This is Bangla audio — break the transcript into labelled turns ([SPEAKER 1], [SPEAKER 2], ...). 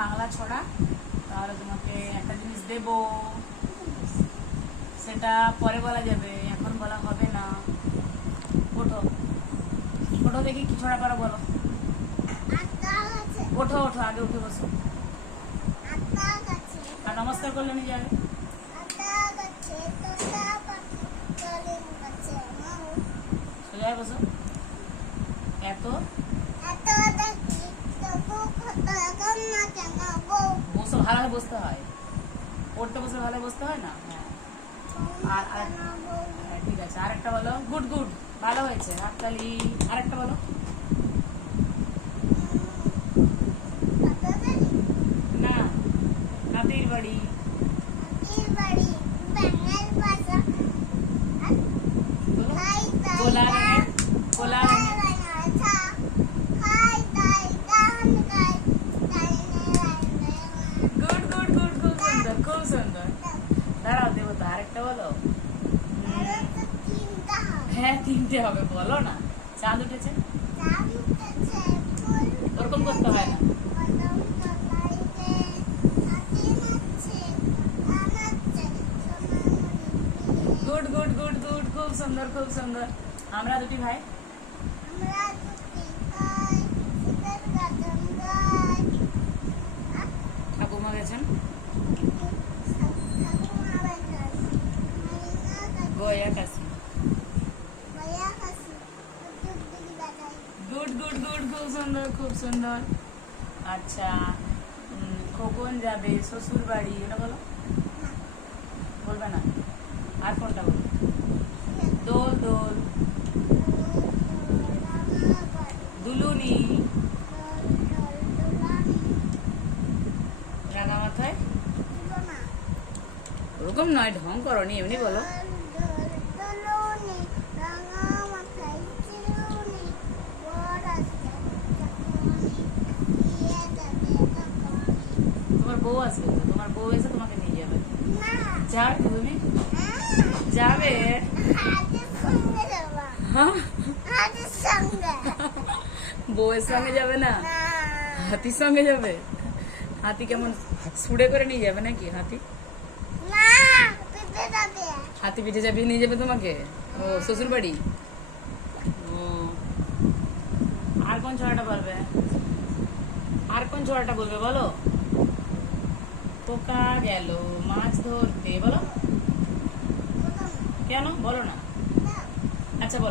[SPEAKER 1] বাংলা ছড়া। তাহলে তোমাকে একটা জিনিস দেব। সেটা পরে বলা যাবে, এখন বলা হবে না। ওঠো। ওঠো দেখি কি ছড়া পারো বলো। ওঠো ওঠো, আগে উঠে বসো। আর নমস্কার করলে নিয়ে যাবে। সোজা বসো। এত ভালো বসতে হয়। পড়তে বসে ভালো বসতে হয় না? হ্যাঁ। আর আর হ্যাঁ, ঠিক আছে। আরেকটা বলো। Good good. ভালো হয়েছে। হাততালি। আরেকটা বলো। না। নাতির বাড়ি। বলো গোলা রঙের গোলা রঙের গুড গুড গুড খুব সুন্দর খুব সুন্দর দাঁড়াও দেবো তো আরেকটা বলো উম, হ্যাঁ হবে বলো না। চাঁদ উঠেছে? ওরকম করতে হয় না। গুড গুড গুড গুড, খুব সুন্দর খুব সুন্দর। আমরা দুটি ভাই? ঠাকুমা গুড গুড খুব সুন্দর খুব সুন্দর। আচ্ছা খোকন যাবে? শ্বশুর বাড়ি এটা বলো। বলবে না? আর কোনটা বলো? দোল দোল। দুলুনি। রাঙা মাথায় ওরকম নয়, ঢং করনি, এমনি বলো। বউ আসবে তোমার বউ এসে তোমাকে নিয়ে যাবে। যাবে তুমি? যাবে? হ্যাঁ? বউয়ের সঙ্গে। যাবে না? হাতির সঙ্গে যাবে? হাতি কেমন সুড়ে করে নিয়ে যাবে নাকি হাতি? হাতি পিঠে যাবে নিয়ে যাবে তোমাকে? ও শ্বশুর বাড়ি ও। আর কোন ছড়াটা বলবে? আর কোন ছড়াটা বলবে বলো? পোকা গেল মাছ ধরতে বলো। কেন? বলো না। আচ্ছা বলো।